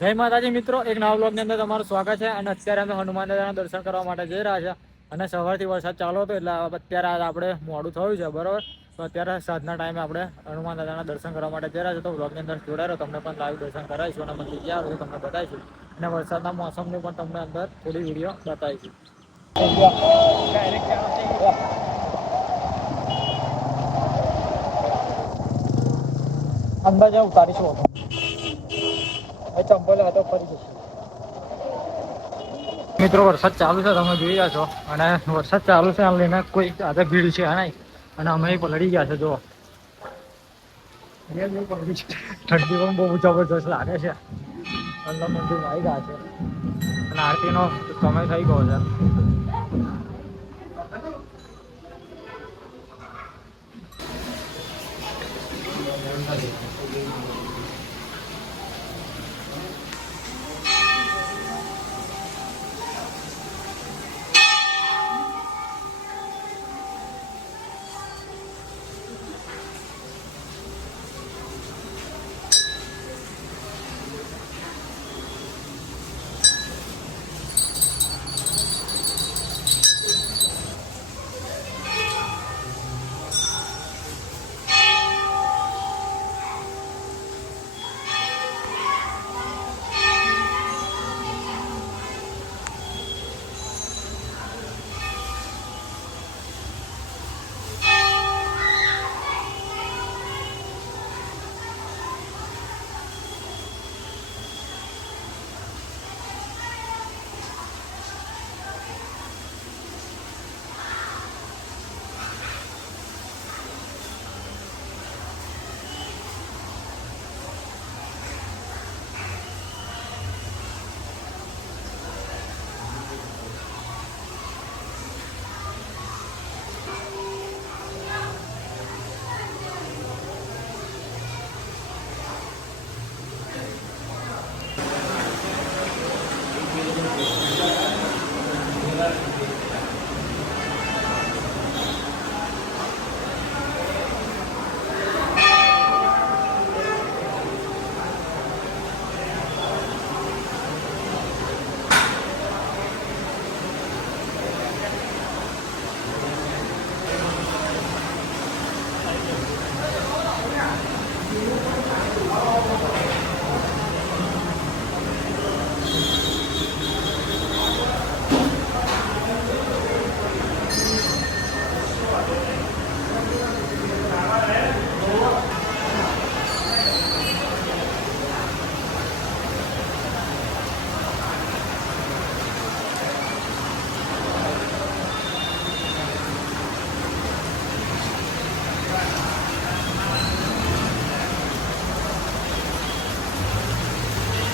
જય માતાજી મિત્રો, એક નવા બ્લોગની અંદર તમારું સ્વાગત છે. અને અત્યારે અમે હનુમાન દાદાના દર્શન કરવા માટે જઈ રહ્યા છે. અને સવારથી વરસાદ ચાલુ હતો એટલે અત્યારે આપણે મોડું થયું છે, બરોબર. તો અત્યારે સાંજના ટાઈમે આપણે હનુમાન દાદાના દર્શન કરવા માટે જઈ રહ્યા છે. તો બ્લોગની અંદર જોડાયો, તમને પણ લાઈવ દર્શન કરાવીશું અને મંદિર ક્યાં આવેલું તમને બતાવીશું. અને વરસાદના મોસમનું પણ તમને અંદર થોડી વિડીયો બતાવીશું. અંદર જાવ ઉતારીશું ચંપલ હતો ફરી જશે. મિત્રો વરસાદ ચાલુ છે, તમે જોઈ રહ્યા છો. અને વરસાદ ચાલુ છે એમ લઈને કોઈ આજે ભીડ છે નહીં. અને અમે પલળી ગયા છે. જો ઠંડી પણ બહુ જબરજસ્ત લાગે છે. અંદર મંદિર આવી ગયા છે અને આરતીનો સમય થઈ ગયો છે.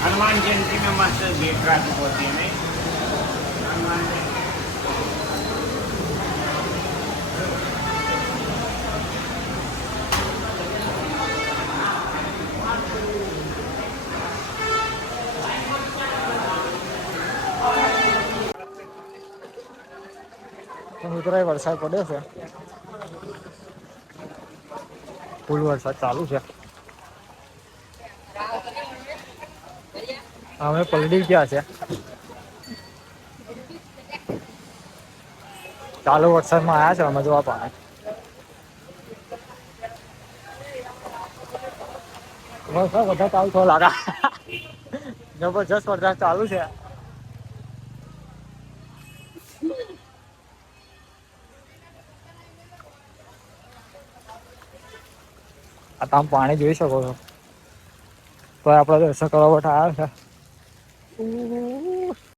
हनुमान जयंती में मस्त भीड़ ट्रैफिक होती है नहीं हनुमान તો મિત્રો વરસાદ પડ્યો છે, ફૂલ વરસાદ ચાલુ છે. અમે પલળી ગયા છે ચાલુ વરસાદમાં. આવ્યા છે અમે જોવા પાણી. વરસાદ બધા ચાલુ થયો લાગા. જબરજસ્ત વરસાદ ચાલુ છે. આ તમે પાણી જોઈ શકો છો. તો આપણે દર્શન કરવા માટે આવ્યા છે.